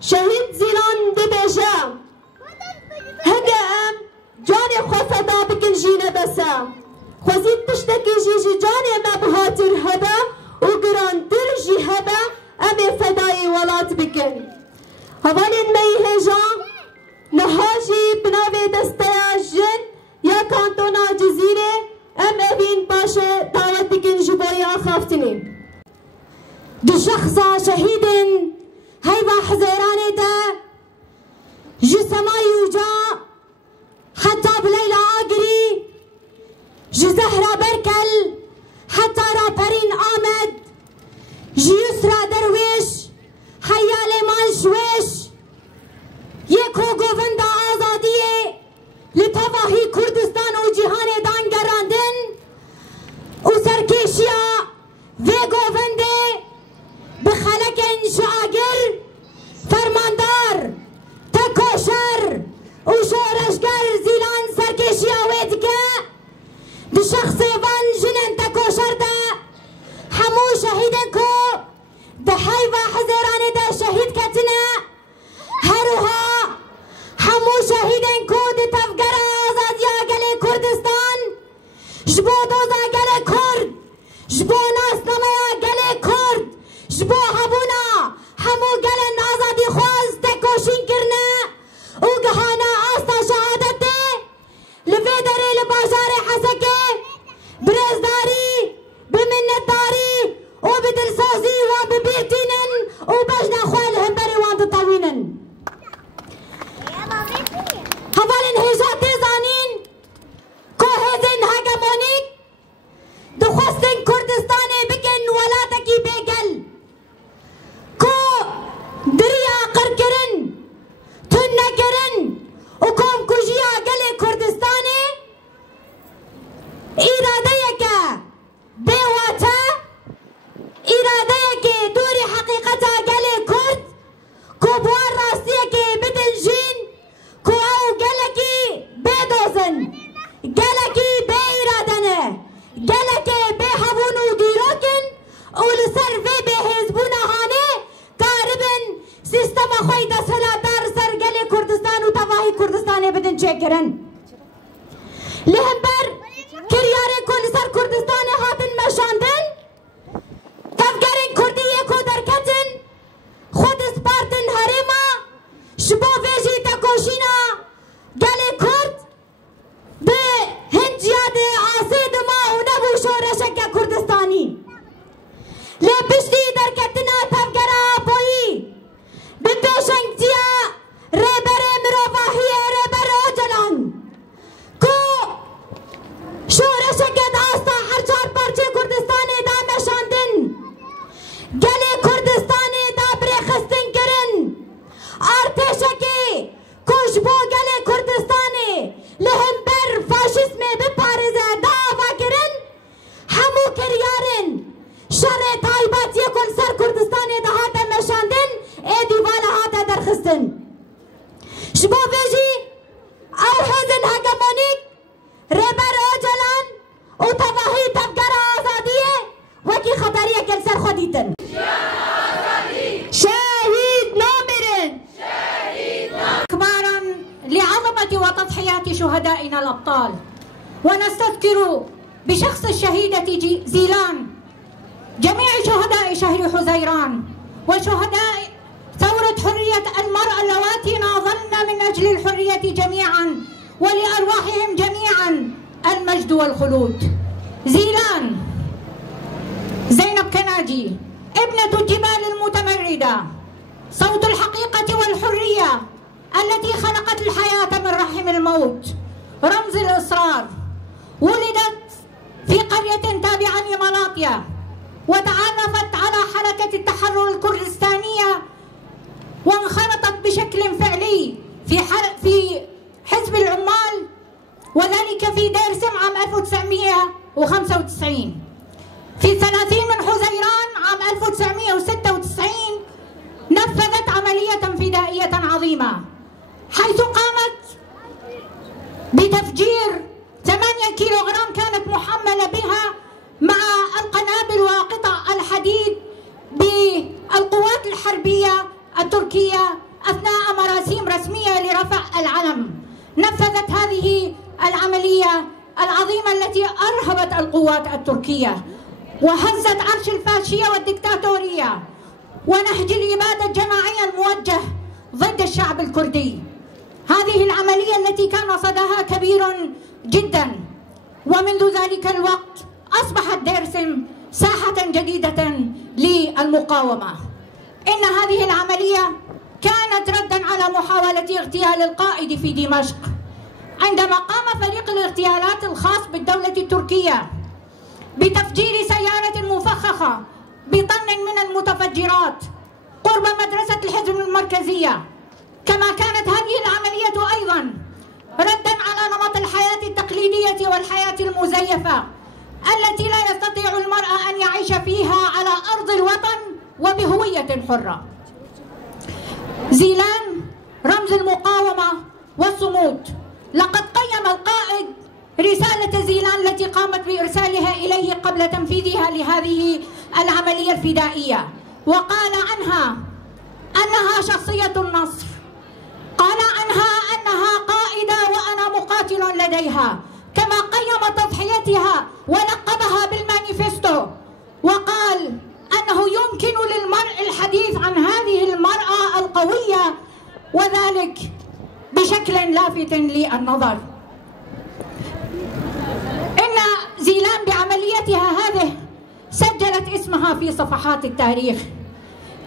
شهید زیلان دبیجه هگه ام جانی خوصدا بکن جینه بسه خوزید تشتکی جی جانی مبهاتر هبه و گرانتر جی هبه امی فدای ولات بکن هوالین میه جان نهاجی بناوی دسته جن یا کانتونا جزیره ام اوین باشه دعوت بکن جبایی آخافتنی دو شخصا شهیدن هيبا حزيراني دا جو سماي وجا حتى بليلة آقري جو زهرة بركل حتى رابرين آمد جو يسرى درويش حيالي مال شويش يكو قوفندا آزادية لتواهي كردستان و جهان دان گراندن و سركيشيا في قوفنده بخلقن شاگر فرماندار تکوشر و شورشگر زیلان سرکشی آوید که دی شخص وان جنن تکوشر ده همو شهیدن کو ده حیوه حزیران ده شهید کتنه هروها همو شهیدن کو ده تفگر آزادی آگل کردستان جبو دوز آگل کرد جبو ناسنامه آگل کرد جبو هبونا همو گلن آزادی خواست تکوشین کرنه او گهانا آستا شهادته لفه داره لبازار حسکه برزداری بمنتداری و بدلسازی و ببیرتینن و بجنا خوال همبری وان تطوینن هفالین هجاتی زانین که هزین هگمونیک دخواستن کردستان بکن ولاتکی بگل دریا قرکرن تن نکرن و کام کجیا گل کردستانی ایراده که بیواتا ایراده که دوری حقیقتا گل کرد کو بوار راستی که بدنجین کو او گل کی بدوزن گل کی بی ایرادنه گل کی بی هبون و دیروکن و لسر وی بی حزبونه هانه سیستم خوی دستهلاتر سرگل کردستان و تواهی کردستان بدن چکرن لهم بر کریار کل سر کردستان هاتن مشاندن تفگرین کردی یکو درکتن خود سپارتن هرما شبا ویجی تکوشینا گل کرد به هنجیاد آسید ما و نبو شورشک کردستانی لپشتی درکتنا تفگرا بویی بتوشنگتیا رهبر مروفاهی رهبر اوجلان کو شورشکت آستا هر چار پارچه کردستان دا مشاندن گل کردستان دا برخستن کرن ارتشکی کشبو گل کردستان لهم بر فاشیسم بپارزه دا آوا کرن همو کریارن شر طایباتی کل سر کردستان دا هاتا مشاندن ایدی والا هاتا درخستن شبو ویجی او هزن هگمونیک رهبر اوجلان و تواهی تفگر آزادیه وکی خطریه کل سر خودیتن شهید نامرن اخبارا لعظمة وتضحيات شهدائنا الأبطال ونستذكر بشخص الشهيدة زيلان جميع شهداء شهر حزيران وشهداء ثورة حرية المرأة اللواتي ناضلن من أجل الحرية جميعا ولأرواحهم جميعا المجد والخلود. زيلان زينب كناجي ابنة الجبال المتمردة صوت الحقيقة والحرية التي خلقت الحياة من رحم الموت رمز الإصرار. ولدت في قرية تابعة لملاطيا وتعرفت على حركة التحرر الكردستانية وانخرطت بشكل فعلي في حزب العمال وذلك في دير سم عام 1995. في 30 من حزيران عام 1996 نفذت عملية فدائية عظيمة حيث قامت بتفجير 8 هذه العملية العظيمة التي أرهبت القوات التركية وهزت عرش الفاشية والدكتاتورية ونهج الإبادة الجماعية الموجه ضد الشعب الكردي. هذه العملية التي كان صداها كبير جدا، ومنذ ذلك الوقت أصبحت ديرسم ساحة جديدة للمقاومة. إن هذه العملية كانت ردا على محاولة اغتيال القائد في دمشق، عندما قام فريق الاغتيالات الخاص بالدولة التركية بتفجير سيارة مفخخة بطن من المتفجرات قرب مدرسة الحزب المركزية. كما كانت هذه العملية أيضا ردا على نمط الحياة التقليدية والحياة المزيفة التي لا يستطيع المرء أن يعيش فيها على أرض الوطن وبهوية حرة. زيلان رمز المقاومة والصمود. لقد قيم القائد رسالة زيلان التي قامت بإرسالها إليه قبل تنفيذها لهذه العملية الفدائية، وقال عنها أنها شخصية النصر، قال عنها أنها قائدة وأنا مقاتل لديها، كما قيم تضحيتها ولقبها بالمانيفستو، وقال أنه يمكن للمرء الحديث عن هذه المرأة القوية وذلك بشكل لافت للنظر. إن زيلان بعمليتها هذه سجلت اسمها في صفحات التاريخ.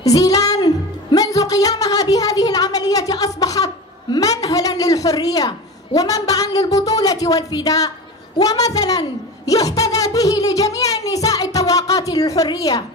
زيلان منذ قيامها بهذه العملية أصبحت منهلا للحرية ومنبعا للبطولة والفداء ومثلا يحتذى به لجميع النساء التواقات للحرية.